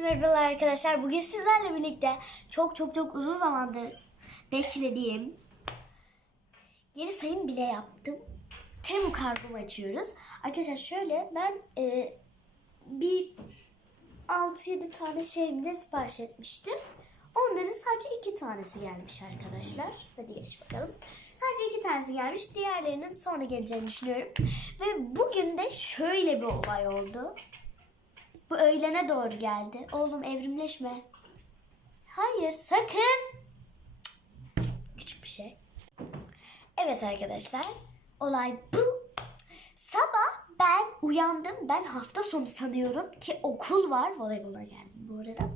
Herkese merhabalar arkadaşlar. Bugün sizlerle birlikte çok çok çok uzun zamandır beklediğim geri sayım bile yaptım. Temu kargomu açıyoruz. Arkadaşlar şöyle ben e, bir 6-7 tane şeyimle sipariş etmiştim. Onların sadece iki tanesi gelmiş arkadaşlar. Hadi geç bakalım. Sadece iki tanesi gelmiş. Diğerlerinin sonra geleceğini düşünüyorum. Ve bugün de şöyle bir olay oldu. Bu öğlene doğru geldi. Oğlum evrimleşme. Hayır sakın. Küçük bir şey. Evet arkadaşlar. Olay bu. Sabah ben uyandım. Ben hafta sonu sanıyorum ki okul var. Voleybola geldim bu arada.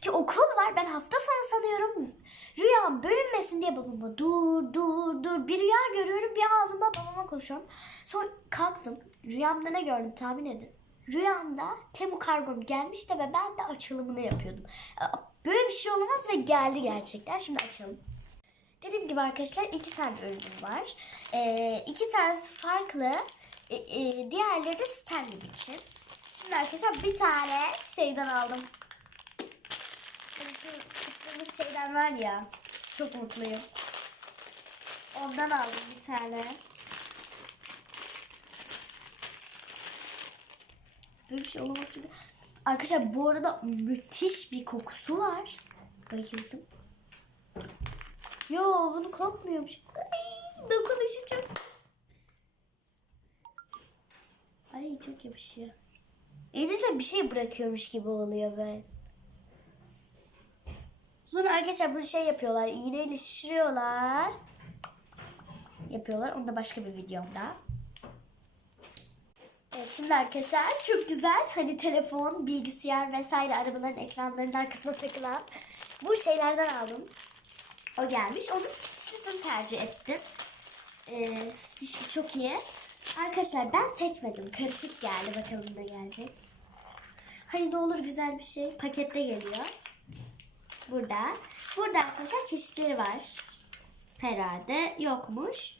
Ki okul var. Ben hafta sonu sanıyorum. Rüyam bölünmesin diye babama dur dur dur. Bir rüya görüyorum. Bir ağzımda babama koşuyorum. Sonra kalktım. Rüyamda ne gördüm tahmin edin. Rüyamda Temu kargom gelmişti ve ben de açılımını yapıyordum. Böyle bir şey olamaz ve geldi gerçekten. Şimdi açalım. Dediğim gibi arkadaşlar iki tane ürünüm var. Ee, iki tanesi farklı. Ee, e, diğerleri de Stanley için. Şimdi arkadaşlar bir tane şeyden aldım. Sıktığımız şeyden var ya. Çok mutluyum. Ondan aldım bir tane. Böyle bir şey olamaz çünkü. Arkadaşlar bu arada müthiş bir kokusu var. Bayıldım. Yo bunu kokmuyormuş. Ay, dokunuşu. Ay çok yapışıyor. Elinize bir şey bırakıyormuş gibi oluyor ben. Sonra arkadaşlar böyle şey yapıyorlar. İğneyle şişiriyorlar. Yapıyorlar. Onu da başka bir videomda. Şimdi arkadaşlar çok güzel hani telefon, bilgisayar vesaire arabaların ekranlarının arkasına takılan bu şeylerden aldım. O gelmiş. Onu stitchlisini tercih ettim. Ee, stitchli çok iyi. Arkadaşlar ben seçmedim. Karışık geldi. Bakalım ne gelecek. Hani ne olur güzel bir şey. Pakette geliyor. Burada. Burada arkadaşlar çeşitleri var. Herhalde yokmuş.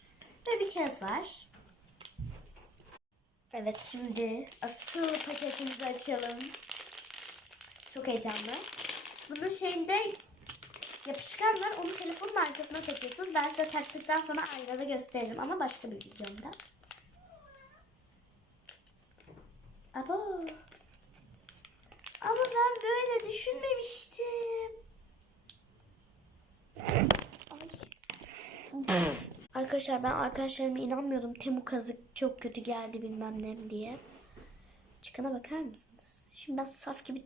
Ve bir kağıt var. Evet şimdi asıl paketimizi açalım. Çok heyecanlı. Bunun şeyinde yapışkan var. Onu telefonun arkasına takıyorsunuz. Ben size taktıktan sonra aynada gösteririm ama başka bir videomda. Abo. Ama ben böyle düşünmemiştim. Ay. Arkadaşlar ben arkadaşlarıma inanmıyordum. Temu kazık çok kötü geldi bilmem ne diye. Çıkana bakar mısınız? Şimdi ben saf gibi